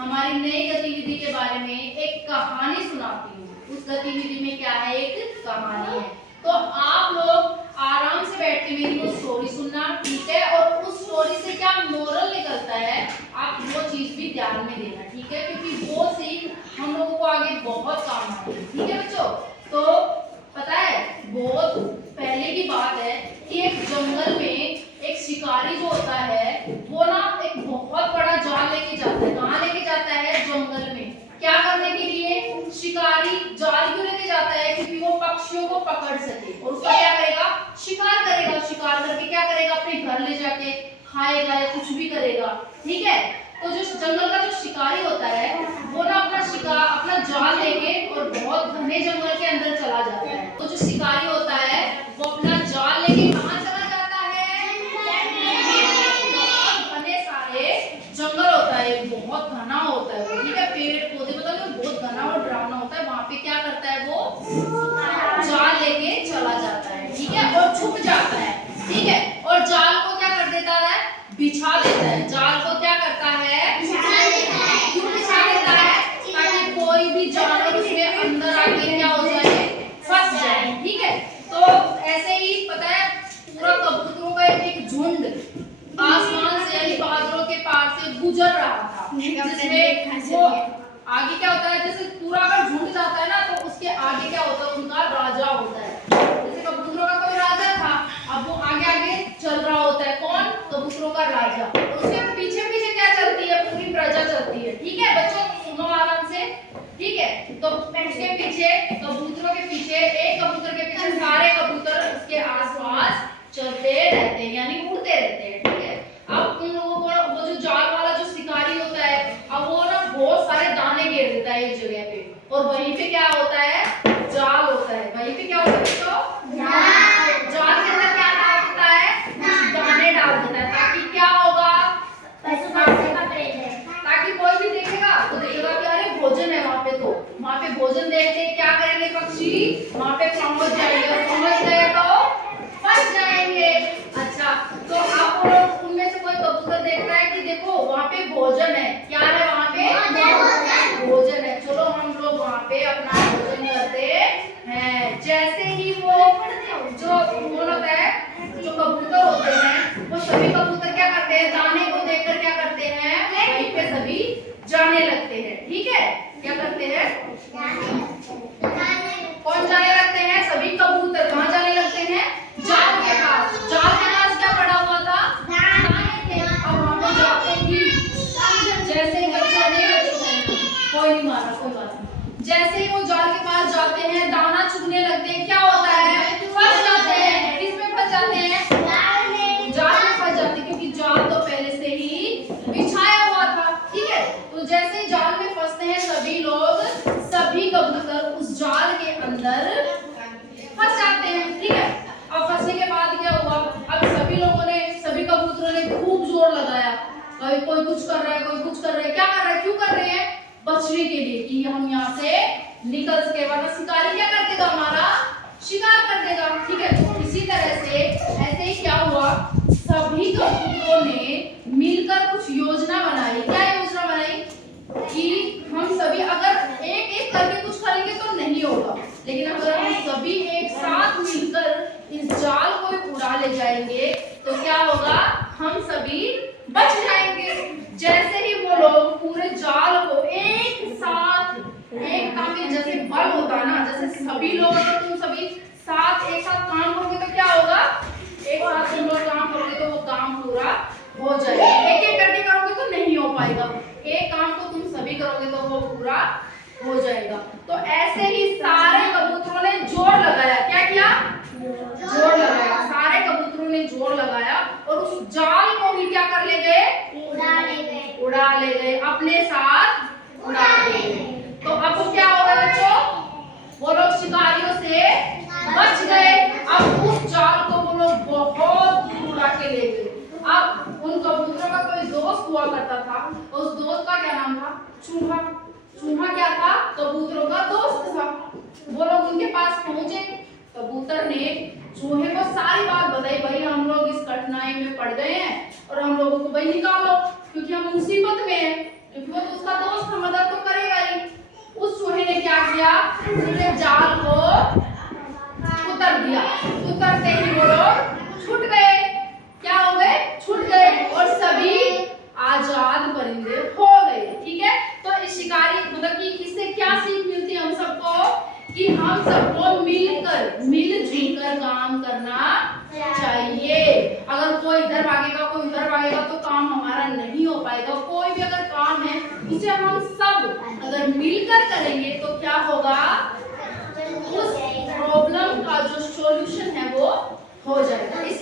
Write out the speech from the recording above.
हमारी नई गतिविधि के बारे में एक कहानी सुनाती हूँ। उस गतिविधि में क्या है, एक कहानी है। तो आप लोग आराम से बैठ के मेरी वो स्टोरी सुनना, ठीक है? और उस स्टोरी से क्या मोरल निकलता है, आप वो चीज भी ध्यान में देना, ठीक है? क्योंकि वो सीख हम लोगों को आगे बहुत काम आएगी, ठीक है बच्चों? तो पता है, बहुत पहले की बात है कि एक जंगल में एक शिकारी जो होता है वो ना एक बहुत बड़ा जाल लेके जाता है। कहाँ लेके जाता है? जंगल में। क्या करने के लिए? शिकारी जाल क्यों लेके जाता है? क्योंकि वो पक्षियों को पकड़ सके और उसका क्या करेगा, शिकार करेगा। शिकार करके क्या करेगा, अपने घर ले जाके खाएगा या कुछ भी करेगा, ठीक है? तो जो जंगल का जो शिकारी होता है वो ना अपना शिकार, अपना जाल लेके और बहुत घने जंगल के अंदर चला जाता है। तो जो शिकारी होता है वो अपना जाल लेके कहाँ चला जाता है? घने सारे जंगल होता है, बहुत घना होता है वो, ठीक है? पेड़ पौधे मतलब बहुत घना और डरावना होता है। वहां पे क्या करता है वो, जाल लेके चला जाता है, ठीक है? और छुप जाता है, ठीक है? और जाल को क्या कर देता है, बिछा देता है। जाल को क्या करता है, क्यों बिछा देता है? ताकि कोई भी जानवर उसमें अंदर आके क्या हो जाए, फंस जाए, ठीक है? तो ऐसे ही पता है पूरा कबूतरों का एक झुंड आसमान से यानी बादलों के पार से गुजर रहा था, जिसमें वो आगे क्या होता है, जैसे पूरा अगर झुंड जाता है ना तो उसके आगे क्या होता है, उनका राजा होता है। जैसे कबूतरों का कोई राजा था, अब वो आगे आगे चल रहा होता है। कौन? कबूतरों का राजा। और उसके पीछे पीछे क्या चलती है, पूरी प्रजा चलती है, ठीक है बच्चों? सुनो आराम से, ठीक है? तो उसके पीछे, कबूतरों के पीछे, एक कबूतर के पीछे सारे कबूतर उसके आसपास चलते रहते हैं, यानी उड़ते रहते हैं, ठीक है? अब उन लोगों को वो जो जाल वाला जो शिकारी होता है, अब वो ना बहुत सारे दाने घेर देता है एक जगह पे, और वहीं पे क्या होता है, जाल होता है। वहीं पे क्या होता है बच्चों, जाल के अंदर क्या डाल देता है, कुछ दाने डाल देता है, ताकि क्या होगा, ताकि कोई भी देखेगा तो देखेगा कि अरे भोजन है वहां पे। तो वहां पे भोजन देखते क्या करेंगे पक्षी, वहां पे पहुंच जाएंगे, और पहुंच गए तो फंस जाएंगे। अच्छा, तो आप लोग उनमें से कोई कबूतर देख रहा है कि देखो वहां पे भोजन है, क्या है वहां पे, भोजन है, चलो हम लोग वहां पे अपना भोजन करते हैं। जैसे ही वो जो होता है, जो कबूतर होते हैं वो सभी कबूतर क्या करते हैं, दाने को देखकर क्या करते हैं, वहीं पे सभी जाने लगते हैं, ठीक है? क्या करते हैं, कौन जाने लगते हैं, सभी कबूतर कहाँ जाने लगते हैं, जाल के पास। जाल के पास क्या पड़ा हुआ था, दाने थे। अब वहां पे जाते ही जैसे ही बच्चों ने, कोई नहीं मारा, कोई बात नहीं, जैसे ही वो जाल के पास जाते हैं, दाना चुगने लगते हैं, क्या होता है, फंस जाते हैं। किसमें फंस जाते हैं, जाल में फंस जाते हैं, क्योंकि जाल तो पहले से ही बिछाया हुआ था, ठीक है? तो जैसे ही जाल में फंसते हैं सभी लोग, सभी कबूतर उस जाल के अंदर फंस जाते हैं, ठीक है? अब फंसने के बाद क्या हुआ, अब सभी लोगों ने, सभी कबूतरों ने खूब जोर लगाया, कोई कुछ कर रहा है, कोई कुछ कर रहा है। क्या कर रहा है, क्यों कर रहे हैं, बचने के लिए, कि हम यहाँ से निकल सके, वरना शिकारी क्या कर देगा, हमारा शिकार कर देगा, ठीक है? तो इसी तरह से ऐसे ही क्या हुआ, सभी कबूतरों ने मिलकर कुछ योजना बनाई। क्या योजना बनाई कि हम सभी अगर एक एक करके कुछ करेंगे तो नहीं होगा, लेकिन अगर हम सभी एक साथ मिलकर इस जाल को उड़ा ले जाएंगे तो क्या होगा, हम सभी बच जाएंगे। जैसे ही वो लोग पूरे जाल को एक साथ, एक काम में जैसे बल होता है ना, जैसे सभी लोग अगर तुम सभी साथ एक साथ काम करोगे तो क्या होगा, एक साथ तुम लोग काम करोगे तो वो काम पूरा हो जाएगा। एक एक करके करोगे तो नहीं हो पाएगा, एक काम को तुम सभी करोगे तो वो पूरा हो जाएगा। तो ऐसे ही सारे कबूतरों ने जोर लगाया। क्या किया, जोर लगाया, सारे कबूतरों ने जोर लगाया और उस जाल को भी क्या कर ले गए, उड़ा ले गए, अपने साथ उड़ा ले गए। तो अब क्या होगा बच्चों, वो लोग शिकारियों से बच गए। अब उस जाल को वो लोग बहुत दूर उड़ा के ले गए। अब उन कबूतरों का कोई दोस्त हुआ करता था, उस दोस्त का क्या नाम था, चूहा। चूहा क्या था, कबूतरों का दोस्त था। वो लोग उनके पास पहुंचे, कबूतर ने चूहे को सारी बात बताई, भाई हम लोग इस कठिनाई में पड़ गए हैं और हम लोगों को भाई निकालो, क्योंकि हम मुसीबत में हैं। क्योंकि वो तो उसका दोस्त है, मदद तो करेगा ही। उस चूहे ने क्या किया, उसने जाल को उतर दिया। उतरते ही वो लोग छूट गए। क्या हो गए, छूट गए और सभी आजाद परिंदे हो गए। ठीक है, तो इस शिकारी मतलब कि इससे क्या सीख मिलती है हम सबको कि हम सबको मिलजुल कर काम करना चाहिए। अगर कोई इधर भागेगा कोई उधर भागेगा तो काम हमारा नहीं हो पाएगा। कोई भी अगर काम है उसे हम सब अगर मिलकर करेंगे तो क्या होगा, उस प्रॉब्लम का जो सॉल्यूशन है वो हो जाएगा।